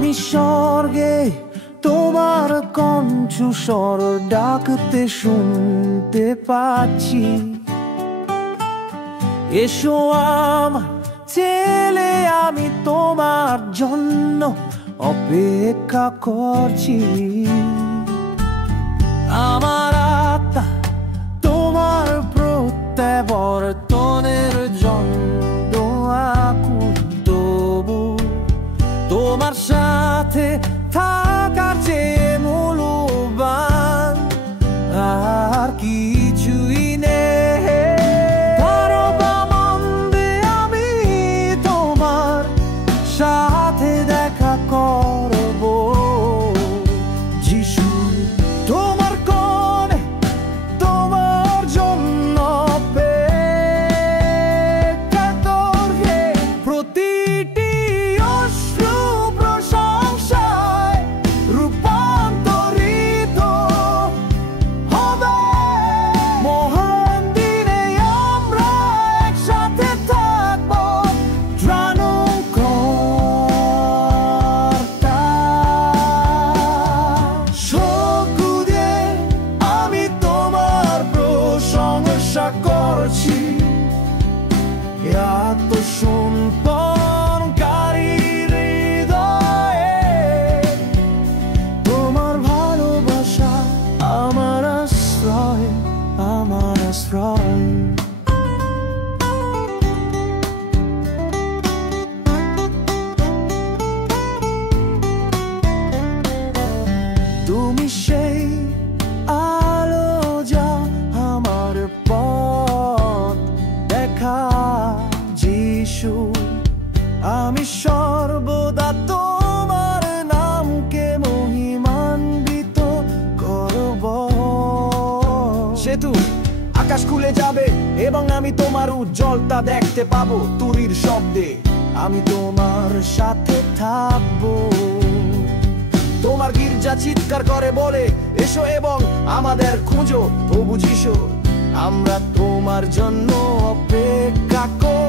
আমি স্বর্গে তোমার কণ্ঠস্বর ডাকতে শুনতে পাচ্ছি। এসো আমার ছেলে, আমি তোমার জন্য অপেক্ষা করছি। আমার আত্মা তোমার প্রত্যাবর্তনের জন্য আকুল, তবু তোমার সাথে থাকার চেয়ে মূল্যবান আর কিছুই নেই। ভালো বা মন্দে আমি তোমার সাথে দেখা করব। যিশু তোমার কোণে তোমার জন্য অপেক্ষা করে। প্রতিটি অশ্রু প্রশংসায় রূপান্তরিত হবে। মহান দিনে আমরা একসাথে থাকব ত্রাণকর্তা। শক্তি দিয়ে আমি তোমার প্রশংসা করছি। আত্মসমর্পণকারী হৃদয়ে তোমার ভালোবাসা আমার আশ্রয়, আমার আশ্রয়। তুমি সেই আলো যা আমার পথ দেখা। যিশু আমি সর্বদা তোমার নামকে মহিমান্বিত করব। সেতু আকাশ খুলে যাবে এবং আমি তোমার উজ্জ্বলতা দেখতে পাবো। তুরির শব্দে আমি তোমার সাথে থাকবো। তোমার গির্জা চিৎকার করে বলে, এসো এবং আমাদের খুঁজো। প্রভু যিশু আমরা তোমার জন্য অপেক্ষা করি।